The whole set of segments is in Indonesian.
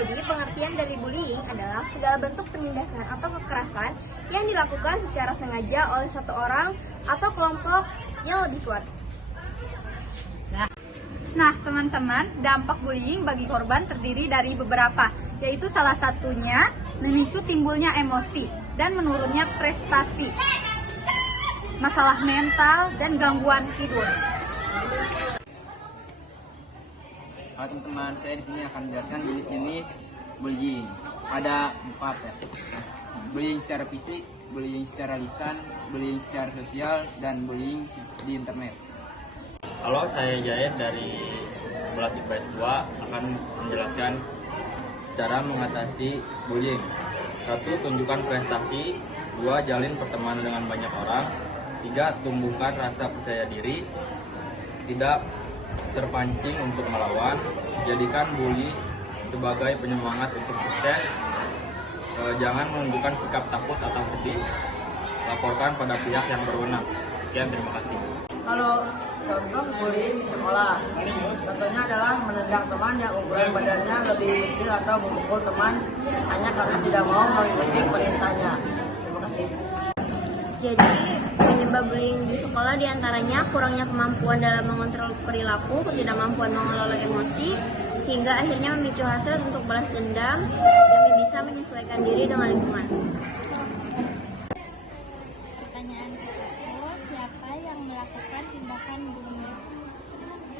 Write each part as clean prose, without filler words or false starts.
Jadi, pengertian dari bullying adalah segala bentuk penindasan atau kekerasan yang dilakukan secara sengaja oleh satu orang atau kelompok yang lebih kuat. Nah, teman-teman, dampak bullying bagi korban terdiri dari beberapa, yaitu salah satunya memicu timbulnya emosi dan menurunnya prestasi, masalah mental, dan gangguan tidur. Halo teman-teman, saya di sini akan menjelaskan jenis-jenis bullying. Ada 4 ya. Bullying secara fisik, bullying secara lisan, bullying secara sosial, dan bullying di internet. Halo, saya Jahid dari 11 IPS 2 akan menjelaskan cara mengatasi bullying. 1. Tunjukkan prestasi. 2. Jalin pertemanan dengan banyak orang. 3. Tumbuhkan rasa percaya diri. Tidak terpancing untuk melawan. Jadikan bully sebagai penyemangat untuk sukses. Jangan menunjukkan sikap takut atau sedih. Laporkan pada pihak yang berwenang. Sekian, terima kasih. Kalau contoh bullying di sekolah, contohnya adalah menendang teman yang ukuran badannya lebih kecil atau memukul teman hanya karena tidak mau mengikuti perintahnya. Terima kasih. Jadi, penyebab bullying di sekolah diantaranya kurangnya kemampuan dalam mengontrol perilaku, ketidakmampuan mengelola emosi, hingga akhirnya memicu hasrat untuk balas dendam dan bisa menyesuaikan diri dengan lingkungan. Pertanyaan ke-1, siapa yang melakukan tindakan bullying?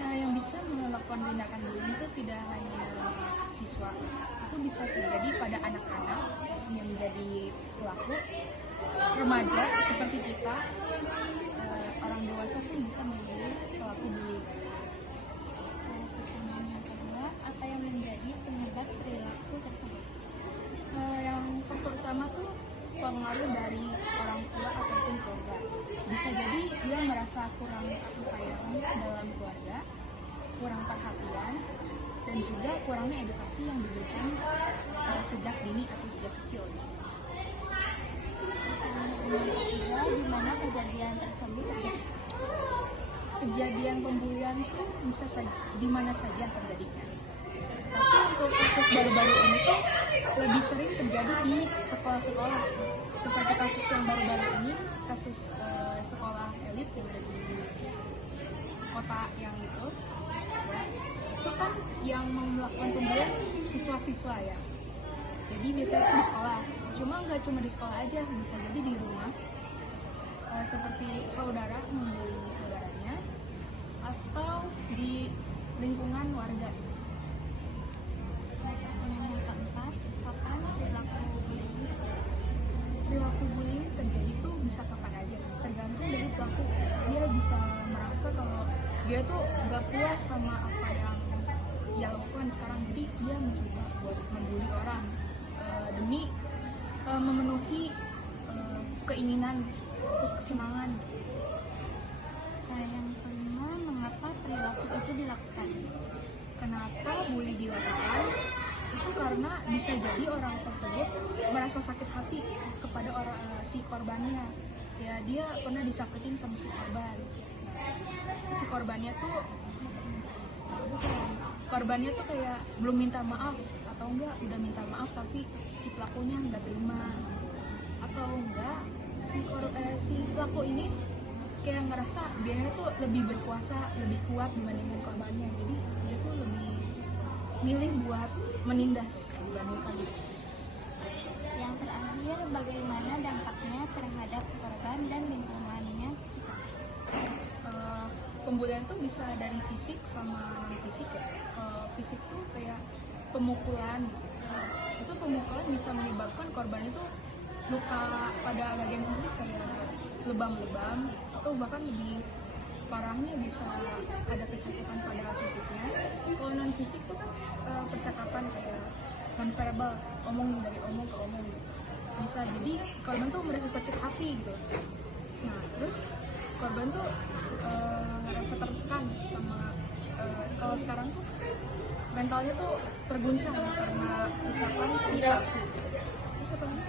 Yang bisa melakukan tindakan bullying itu tidak hanya siswa, itu bisa terjadi pada anak-anak yang menjadi pelaku, remaja seperti kita, orang dewasa pun bisa menjadi pelaku bullying. Pertanyaan yang kedua, apa yang menjadi penyebab perilaku tersebut? Yang faktor utama tuh pengaruh dari orang tua ataupun keluarga. Bisa jadi dia merasa kurang kasih sayang dalam keluarga, kurang perhatian, dan juga kurangnya edukasi yang diberikan sejak dini atau sejak kecil. Pertanyaan kedua, di mana kejadian tersebut terjadi? Kejadian pembulian itu bisa di mana saja terjadinya. Tapi untuk kasus baru-baru ini tuh lebih sering terjadi di sekolah-sekolah. Seperti kasus yang baru-baru ini, kasus sekolah elit yang ada di kota yang itu, ya, itu kan yang melakukan pembulian siswa-siswa ya. Jadi biasanya itu di sekolah. Cuma nggak cuma di sekolah aja, bisa jadi di rumah. Seperti saudara membuli saudaranya, atau di lingkungan warga. Pertanyaan yang keempat, kapan perilaku bullying? Perilaku bullying terjadi tuh bisa kapan aja, tergantung dari pelaku. Dia bisa merasa kalau dia tuh gak puas sama apa yang ia lakukan sekarang, jadi dia mencoba buat membuli orang demi memenuhi keinginan terus kesenangan. Nah, yang kelima, mengapa perilaku itu dilakukan? Kenapa bully dilakukan? Itu karena bisa jadi orang tersebut merasa sakit hati kepada si korbannya. Ya, dia pernah disakitin sama si korban. Si korbannya tuh kayak belum minta maaf, atau enggak udah minta maaf tapi si pelakunya nggak terima, atau enggak si pelaku ini kayak ngerasa dia tuh lebih berkuasa, lebih kuat dibandingkan korbannya, jadi dia tuh lebih milih buat menindas dibandingkan. Yang terakhir, bagaimana dampaknya terhadap korban dan lingkungannya sekitar? Pembulian tuh bisa dari fisik sama non fisik ya. Kalau fisik tuh kayak pemukulan gitu. Itu pemukulan bisa menyebabkan korban itu luka pada bagian fisik kayak lebam-lebam, atau bahkan lebih parahnya bisa ada kecacapan pada fisiknya. Kalau non fisik tuh kan percakapan kayak non verbal, omong dari omong ke omong gitu. Bisa jadi korban tuh merasa sakit hati gitu. Nah, terus korban tuh ngerasa tertekan sama kalau sekarang tuh mentalnya tuh terguncang karena ucapan si pelaku. Terus apa lagi?